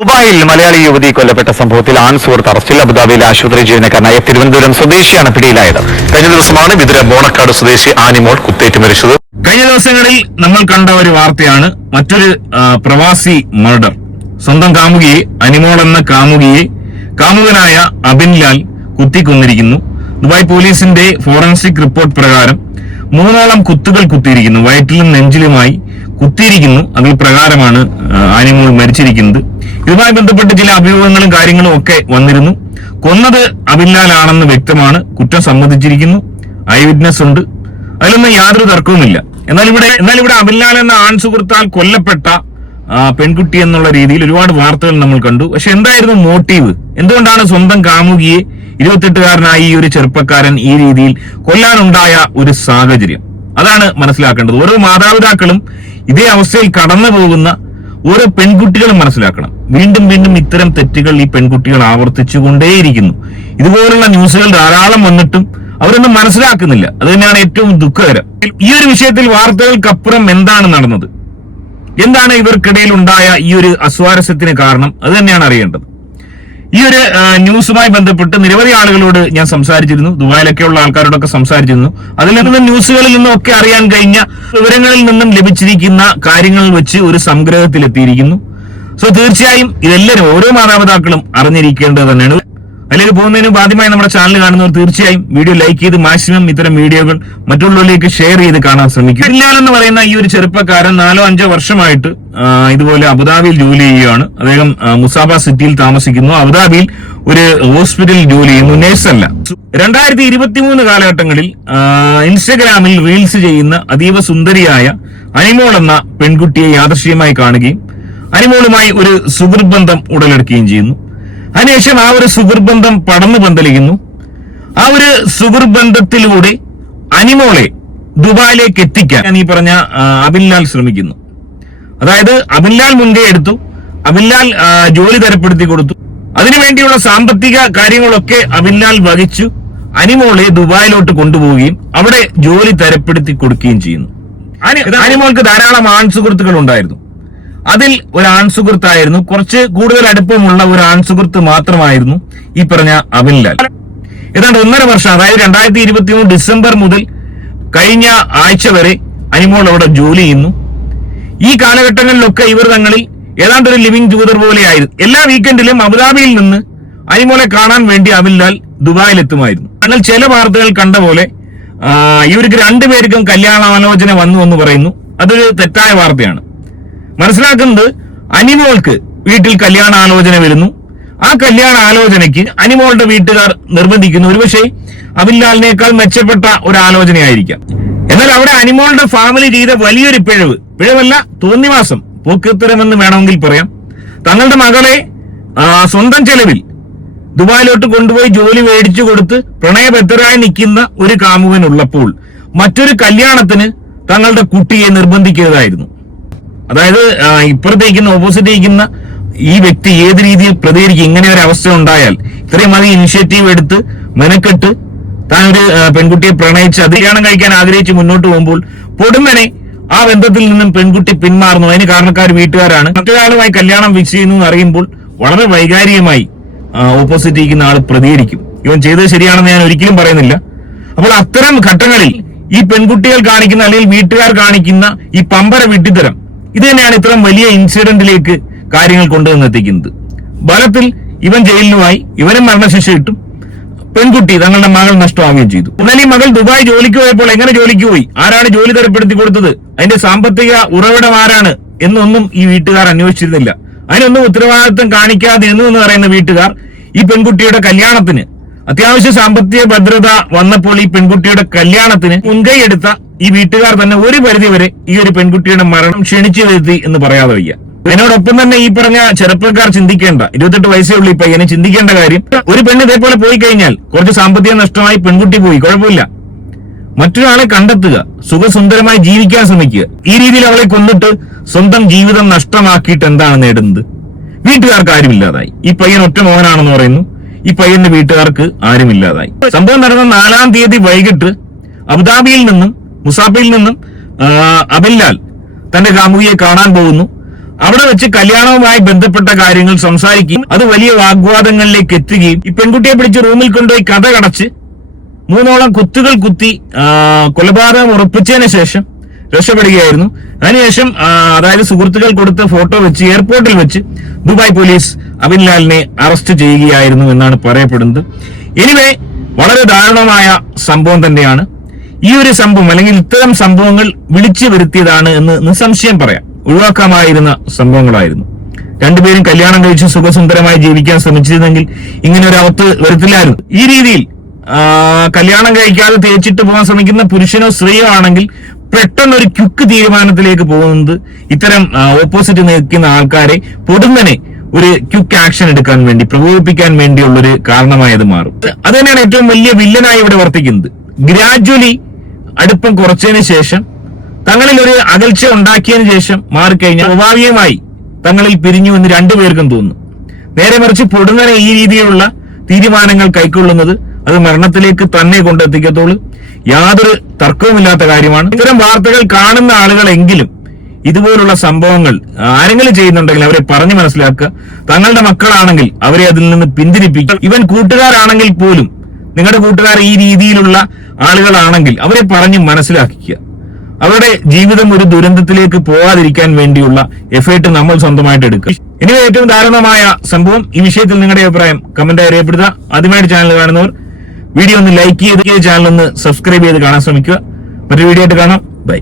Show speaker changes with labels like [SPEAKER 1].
[SPEAKER 1] ദുബായിൽ മലയാളി യുവതി കൊല്ലപ്പെട്ട സംഭവത്തിൽ ആൺ സുഹൃത്ത് അറസ്റ്റിൽ അബുദാബിയിലെ ആശുപത്രി ജീവനക്കാരനായ തിരുവനന്തപുരം സ്വദേശിയാണ് പിടിയിലായത്.
[SPEAKER 2] കഴിഞ്ഞ ദിവസമാണ് വിതുര ബോണക്കാട് സ്വദേശി ആനിമോൾ കുത്തേറ്റ് മരിച്ചത്.
[SPEAKER 3] കഴിഞ്ഞ ദിവസങ്ങളിൽ നമ്മൾ കണ്ട ഒരു വാർത്തയാണ് മറ്റൊരു പ്രവാസി മർഡർ. സ്വന്തം കാമുകിയെ അനിമോൾ എന്ന കാമുകിയെ കാമുകനായ അബിൻലാൽ കുത്തിക്കൊന്നിരിക്കുന്നു. ദുബായ് പോലീസിന്റെ ഫോറൻസിക് റിപ്പോർട്ട് പ്രകാരം മൂന്നോളം കുത്തുകൾ കുത്തിയിരിക്കുന്നു. വയറ്റിലും നെഞ്ചിലുമായി കുത്തിയിരിക്കുന്നു. അതിൽ പ്രകാരമാണ് ആനിമോൾ മരിച്ചിരിക്കുന്നത്. ഇതുമായി ബന്ധപ്പെട്ട് ചില അഭിമുഖങ്ങളും കാര്യങ്ങളും ഒക്കെ വന്നിരുന്നു. കൊന്നത് അബില്ലാലാണെന്ന് വ്യക്തമാണ്. കുറ്റം സമ്മതിച്ചിരിക്കുന്നു. ഐ വിറ്റ്നസ് ഉണ്ട്. അതിലൊന്നും യാതൊരു തർക്കവുമില്ല. എന്നാൽ ഇവിടെ എന്നാൽ ഇവിടെ അബില്ലാൽ എന്ന ആൺ സുഹൃത്താൽ കൊല്ലപ്പെട്ട പെൺകുട്ടി എന്നുള്ള രീതിയിൽ ഒരുപാട് വാർത്തകൾ നമ്മൾ കണ്ടു. പക്ഷെ എന്തായിരുന്നു മോട്ടീവ്? എന്തുകൊണ്ടാണ് സ്വന്തം കാമുകിയെ ഇരുപത്തെട്ടുകാരനായി ഈ ഒരു ചെറുപ്പക്കാരൻ ഈ രീതിയിൽ കൊല്ലാനുണ്ടായ ഒരു സാഹചര്യം? അതാണ് മനസ്സിലാക്കേണ്ടത്. ഓരോ മാതാപിതാക്കളും ഇതേ അവസ്ഥയിൽ കടന്നു പോകുന്ന ഓരോ പെൺകുട്ടികളും മനസ്സിലാക്കണം. വീണ്ടും വീണ്ടും ഇത്തരം തെറ്റുകൾ ഈ പെൺകുട്ടികൾ ആവർത്തിച്ചുകൊണ്ടേയിരിക്കുന്നു. ഇതുപോലുള്ള ന്യൂസുകൾ ധാരാളം വന്നിട്ടും അവരൊന്നും മനസ്സിലാക്കുന്നില്ല. അത് തന്നെയാണ് ഏറ്റവും ദുഃഖകരം. ഈ ഒരു വിഷയത്തിൽ വാർത്തകൾക്കപ്പുറം എന്താണ് നടന്നത്? എന്താണ് ഇവർക്കിടയിൽ ഉണ്ടായ ഈ ഒരു അസ്വാരസ്യത്തിന് കാരണം? അത് തന്നെയാണ് അറിയേണ്ടത്. ഈ ഒരു ന്യൂസുമായി ബന്ധപ്പെട്ട് നിരവധി ആളുകളോട് ഞാൻ സംസാരിച്ചിരുന്നു. ദുബായിലൊക്കെയുള്ള ആൾക്കാരോടൊക്കെ സംസാരിച്ചിരുന്നു. അതിൽ നിന്ന് ന്യൂസുകളിൽ നിന്നും ഒക്കെ അറിയാൻ കഴിഞ്ഞ വിവരങ്ങളിൽ നിന്നും ലഭിച്ചിരിക്കുന്ന കാര്യങ്ങൾ വെച്ച് ഒരു സംഗ്രഹത്തിലെത്തിയിരിക്കുന്നു. സോ തീർച്ചയായും ഇതെല്ലാവരും ഓരോ മാതാപിതാക്കളും അറിഞ്ഞിരിക്കേണ്ടത് തന്നെയാണ്. അതിലേക്ക് പോകുന്നതിന് ആദ്യമായി നമ്മുടെ ചാനൽ കാണുന്നവർ തീർച്ചയായും വീഡിയോ ലൈക്ക് ചെയ്ത് മാക്സിമം ഇത്തരം വീഡിയോകൾ മറ്റുള്ളവരിലേക്ക് ഷെയർ ചെയ്ത് കാണാൻ ശ്രമിക്കും. ബില്ലാൽ എന്ന് പറയുന്ന ഈ ഒരു ചെറുപ്പക്കാരൻ നാലോ അഞ്ചോ വർഷമായിട്ട് ഇതുപോലെ അബുദാബിയിൽ ജോലി ചെയ്യുകയാണ്. അദ്ദേഹം മുസാബ സിറ്റിയിൽ താമസിക്കുന്നു. അബുദാബിയിൽ ഒരു ഹോസ്പിറ്റലിൽ ജോലി ചെയ്യുന്നു. നേഴ്സല്ല. രണ്ടായിരത്തി ഇരുപത്തിമൂന്ന് കാലഘട്ടങ്ങളിൽ ആ, ഇൻസ്റ്റഗ്രാമിൽ റീൽസ് ചെയ്യുന്ന അതീവ സുന്ദരിയായ അനിമോൾ എന്ന പെൺകുട്ടിയെ യാദൃശ്യമായി കാണുകയും അനിമോളുമായി ഒരു സുഹൃത്ബന്ധം ഉടലെടുക്കുകയും ചെയ്യുന്നു. അതിനുശേഷം ആ ഒരു സുഹൃബന്ധം ബന്ധം പടന്നു പന്തലിക്കുന്നു. ആ ഒരു സുഹൃബന്ധത്തിലൂടെ ബന്ധത്തിലൂടെ അനിമോളെ ദുബായിലേക്ക് എത്തിക്കാൻ ഈ പറഞ്ഞ അബിൻലാൽ ശ്രമിക്കുന്നു. അതായത് അബിൻലാൽ മുൻകൈ എടുത്തു. അബിൻലാൽ ജോലി തരപ്പെടുത്തി കൊടുത്തു. അതിനുവേണ്ടിയുള്ള സാമ്പത്തിക കാര്യങ്ങളൊക്കെ അബിൻലാൽ വഹിച്ചു. അനിമോളെ ദുബായിലോട്ട് കൊണ്ടുപോവുകയും അവിടെ ജോലി തരപ്പെടുത്തി കൊടുക്കുകയും ചെയ്യുന്നു. അനി- അനിമോൾക്ക് ധാരാളം ആൺ സുഹൃത്തുക്കൾ ഉണ്ടായിരുന്നു. അതിൽ ഒരു ആൺസുഹൃത്തായിരുന്നു കുറച്ച് കൂടുതൽ അടുപ്പമുള്ള ഒരു ആൺ സുഹൃത്ത് മാത്രമായിരുന്നു ഈ പറഞ്ഞ അബിൻലാൽ ഏതാണ്ട് ഒന്നര വർഷം അതായത് രണ്ടായിരത്തി ഇരുപത്തി മൂന്ന് ഡിസംബർ മുതൽ കഴിഞ്ഞ ആഴ്ച വരെ അനിമോൾ അവിടെ ജോലി ചെയ്യുന്നു. ഈ കാലഘട്ടങ്ങളിലൊക്കെ ഇവർ തങ്ങളിൽ ഏതാണ്ട് ഒരു ലിവിംഗ് ടൂതർ പോലെയായിരുന്നു എല്ലാ വീക്കെൻഡിലും അബുദാബിയിൽ നിന്ന് അനിമോളെ കാണാൻ വേണ്ടി അബിൻലാൽ ദുബായിലെത്തുമായിരുന്നു. എന്നാൽ ചില വാർത്തകൾ കണ്ട പോലെ ഇവർക്ക് രണ്ടുപേർക്കും കല്യാണാലോചന വന്നു എന്ന് പറയുന്നു. അതൊരു തെറ്റായ വാർത്തയാണ്. മനസ്സിലാക്കുന്നത്? അനിമോൾക്ക് വീട്ടിൽ കല്യാണ ആലോചന വരുന്നു. ആ കല്യാണ ആലോചനയ്ക്ക് അനിമോളുടെ വീട്ടുകാർ നിർബന്ധിക്കുന്നു. ഒരുപക്ഷെ അബിൻലാലിനേക്കാൾ മെച്ചപ്പെട്ട ഒരു ആലോചനയായിരിക്കാം എന്നാൽ അവിടെ അനിമോളുടെ ഫാമിലി ചെയ്ത വലിയൊരു പിഴവ്. പിഴവല്ല തോന്നിവാസം പോക്കിത്തരമെന്ന് വേണമെങ്കിൽ പറയാം. തങ്ങളുടെ മകളെ സ്വന്തം ചെലവിൽ ദുബായിലോട്ട് കൊണ്ടുപോയി ജോലി മേടിച്ചു കൊടുത്ത് പ്രണയബദ്ധരായി നിൽക്കുന്ന ഒരു കാമുകൻ ഉള്ളപ്പോൾ മറ്റൊരു കല്യാണത്തിന് തങ്ങളുടെ കുട്ടിയെ നിർബന്ധിക്കുന്നതായിരുന്നു. അതായത് ഇപ്പുറത്തേക്കുന്ന ഓപ്പോസിറ്റ് ഇരിക്കുന്ന ഈ വ്യക്തി ഏത് രീതിയിൽ പ്രതികരിക്കും ഇങ്ങനെ ഒരു അവസ്ഥ ഉണ്ടായാൽ ഇത്രയും അധികം ഇനിഷ്യേറ്റീവ് എടുത്ത് മെനക്കെട്ട് താൻ ഒരു പെൺകുട്ടിയെ പ്രണയിച്ച് അത് കഴിക്കാൻ ആഗ്രഹിച്ച് മുന്നോട്ട് പോകുമ്പോൾ പൊടുമനെ ആ ബന്ധത്തിൽ നിന്നും പെൺകുട്ടി പിന്മാറുന്നു. അതിന് കാരണക്കാർ വീട്ടുകാരാണ്. മറ്റൊരാളുമായി കല്യാണം ഫിക്സ് ചെയ്യുന്നു എന്ന് അറിയുമ്പോൾ വളരെ വൈകാരികമായി ഓപ്പോസിറ്റ് ഇരിക്കുന്ന ആൾ പ്രതികരിക്കും. ഇവൻ ചെയ്തത് ശരിയാണെന്ന് ഞാൻ ഒരിക്കലും പറയുന്നില്ല. അപ്പോൾ അത്തരം ഘട്ടങ്ങളിൽ ഈ പെൺകുട്ടികൾ കാണിക്കുന്ന അല്ലെങ്കിൽ വീട്ടുകാർ കാണിക്കുന്ന ഈ പമ്പര വിട്ടിത്തരം ഇത് തന്നെയാണ് ഇത്രയും വലിയ ഇൻസിഡന്റിലേക്ക് കാര്യങ്ങൾ കൊണ്ടുവന്ന് എത്തിക്കുന്നത് ബലത്തിൽ ഇവൻ ജയിലിലുമായി ഇവനും മരണശിക്ഷ കിട്ടും. പെൺകുട്ടി തങ്ങളുടെ മകൾ നഷ്ടമാവുകയും ചെയ്തു. എന്നാൽ ഈ മകൾ ദുബായ് ജോലിക്ക് പോയപ്പോൾ എങ്ങനെ ജോലിക്ക് പോയി? ആരാണ് ജോലി തരപ്പെടുത്തി കൊടുത്തത്? അതിന്റെ സാമ്പത്തിക ഉറവിടം ആരാണ് എന്നൊന്നും ഈ വീട്ടുകാർ അന്വേഷിച്ചിരുന്നില്ല. അതിനൊന്നും ഉത്തരവാദിത്വം കാണിക്കാതെ എന്ന് എന്ന് പറയുന്ന വീട്ടുകാർ ഈ പെൺകുട്ടിയുടെ കല്യാണത്തിന് അത്യാവശ്യ സാമ്പത്തിക ഭദ്രത വന്നപ്പോൾ ഈ പെൺകുട്ടിയുടെ കല്യാണത്തിന് മുൻകൈ എടുത്ത ഈ വീട്ടുകാർ തന്നെ ഒരു പരിധി വരെ ഈ ഒരു പെൺകുട്ടിയുടെ മരണം ക്ഷണിച്ചു വരുത്തി എന്ന് പറയാതെ വയ്യ. അതിനോടൊപ്പം തന്നെ ഈ പറഞ്ഞ ചെറുപ്പക്കാർ ചിന്തിക്കേണ്ട ഇരുപത്തെട്ട് വയസ്സേ ഉള്ളൂ ഈ പയ്യനെ ചിന്തിക്കേണ്ട കാര്യം ഒരു പെണ്ണ് ഇതേപോലെ പോയി കഴിഞ്ഞാൽ കുറച്ച് സാമ്പത്തിക നഷ്ടമായി പെൺകുട്ടി പോയി കുഴപ്പമില്ല. മറ്റൊരാളെ കണ്ടെത്തുക സുഖസുന്ദരമായി ജീവിക്കാൻ ശ്രമിക്കുക. ഈ രീതിയിൽ അവളെ കൊന്നിട്ട് സ്വന്തം ജീവിതം നഷ്ടമാക്കിയിട്ട് എന്താണ് നേടുന്നത്? വീട്ടുകാർക്ക് ആരുമില്ലാതായി. ഈ പയ്യൻ ഒറ്റ മോഹനാണെന്ന് പറയുന്നു. ഈ പയ്യന്റെ വീട്ടുകാർക്ക് ആരുമില്ലാതായി. സംഭവം നടന്ന നാലാം തീയതി വൈകിട്ട് അബുദാബിയിൽ നിന്നും മുസാഫയിൽ നിന്നും അബിൽലാൽ തന്റെ കാമുകിയെ കാണാൻ പോകുന്നു. അവിടെ വെച്ച് കല്യാണവുമായി ബന്ധപ്പെട്ട കാര്യങ്ങൾ സംസാരിക്കുകയും അത് വലിയ വാഗ്വാദങ്ങളിലേക്ക് എത്തുകയും ഈ പെൺകുട്ടിയെ പിടിച്ച് റൂമിൽ കൊണ്ടുപോയി കഥ കടച്ച് മൂന്നോളം കുത്തുകൾ കുത്തി കൊലപാതകം ഉറപ്പിച്ചതിന് ശേഷം രക്ഷപ്പെടുകയായിരുന്നു. അതിനുശേഷം അതായത് സുഹൃത്തുക്കൾ കൊടുത്ത ഫോട്ടോ വെച്ച് എയർപോർട്ടിൽ വെച്ച് ദുബായ് പോലീസ് അബിൻലാലിനെ അറസ്റ്റ് ചെയ്യുകയായിരുന്നു എന്നാണ് പറയപ്പെടുന്നത്. എനിവേ വളരെ ദാരുണമായ സംഭവം തന്നെയാണ്. ഈ ഒരു സംഭവം അല്ലെങ്കിൽ ഇത്തരം സംഭവങ്ങൾ വിളിച്ചു വരുത്തിയതാണ് എന്ന് നിസ്സംശയം പറയാം. ഒഴിവാക്കാമായിരുന്ന സംഭവങ്ങളായിരുന്നു. രണ്ടുപേരും കല്യാണം കഴിച്ച് സുഖസുന്ദരമായി ജീവിക്കാൻ ശ്രമിച്ചിരുന്നെങ്കിൽ ഇങ്ങനെ ഒരു അവത്ത് വരുത്തില്ലായിരുന്നു. ഈ രീതിയിൽ കല്യാണം കഴിക്കാതെ തേച്ചിട്ട് പോകാൻ ശ്രമിക്കുന്ന പുരുഷനോ സ്ത്രീയോ ആണെങ്കിൽ പെട്ടെന്ന് ഒരു ക്യുക്ക് തീരുമാനത്തിലേക്ക് പോകുന്നത് ഇത്തരം ഓപ്പോസിറ്റ് നിൽക്കുന്ന ആൾക്കാരെ പൊടുന്നനെ ഒരു ക്യുക്ക് ആക്ഷൻ എടുക്കാൻ വേണ്ടി പ്രകോപിപ്പിക്കാൻ വേണ്ടിയുള്ളൊരു കാരണമായത് മാറും. അത് തന്നെയാണ് ഏറ്റവും വലിയ വില്ലനായി ഇവിടെ വർത്തിക്കുന്നത്. ഗ്രാജുവലി അടുപ്പം കുറച്ചതിന് ശേഷം തങ്ങളിൽ ഒരു അകൽച്ച ഉണ്ടാക്കിയതിനു ശേഷം മാറിക്കഴിഞ്ഞാൽ സ്വാഭാവികമായി തങ്ങളിൽ പിരിഞ്ഞു എന്ന് രണ്ടുപേർക്കും തോന്നുന്നു. നേരെ മറിച്ച് പൊടുന്നനെ ഈ രീതിയിലുള്ള തീരുമാനങ്ങൾ കൈക്കൊള്ളുന്നത് അത് മരണത്തിലേക്ക് തന്നെ കൊണ്ടെത്തിക്കത്തുള്ളൂ യാതൊരു തർക്കവുമില്ലാത്ത കാര്യമാണ്. ഇത്തരം വാർത്തകൾ കാണുന്ന ആളുകളെങ്കിലും ഇതുപോലുള്ള സംഭവങ്ങൾ ആരെങ്കിലും ചെയ്യുന്നുണ്ടെങ്കിൽ അവരെ പറഞ്ഞു മനസ്സിലാക്കുക. തങ്ങളുടെ മക്കളാണെങ്കിൽ അവരെ അതിൽ നിന്ന് പിന്തിരിപ്പിക്കുക. ഇവൻ കൂട്ടുകാരാണെങ്കിൽ പോലും നിങ്ങളുടെ കൂട്ടുകാർ ഈ രീതിയിലുള്ള ആളുകളാണെങ്കിൽ അവരെ പറഞ്ഞ് മനസ്സിലാക്കിക്കുക. അവരുടെ ജീവിതം ഒരു ദുരന്തത്തിലേക്ക് പോകാതിരിക്കാൻ വേണ്ടിയുള്ള എഫേർട്ട് നമ്മൾ സ്വന്തമായിട്ട് എടുക്കുക. ഇനി ഏറ്റവും ദാരുണമായ സംഭവം ഈ വിഷയത്തിൽ നിങ്ങളുടെ അഭിപ്രായം കമന്റ് അറിയപ്പെടുക. ആദ്യമായിട്ട് ചാനൽ കാണുന്നവർ വീഡിയോ ഒന്ന് ലൈക്ക് ചെയ്ത് ചാനൽ ഒന്ന് സബ്സ്ക്രൈബ് ചെയ്ത് കാണാൻ ശ്രമിക്കുക. മറ്റൊരു വീഡിയോ ആയിട്ട് കാണാം. ബൈ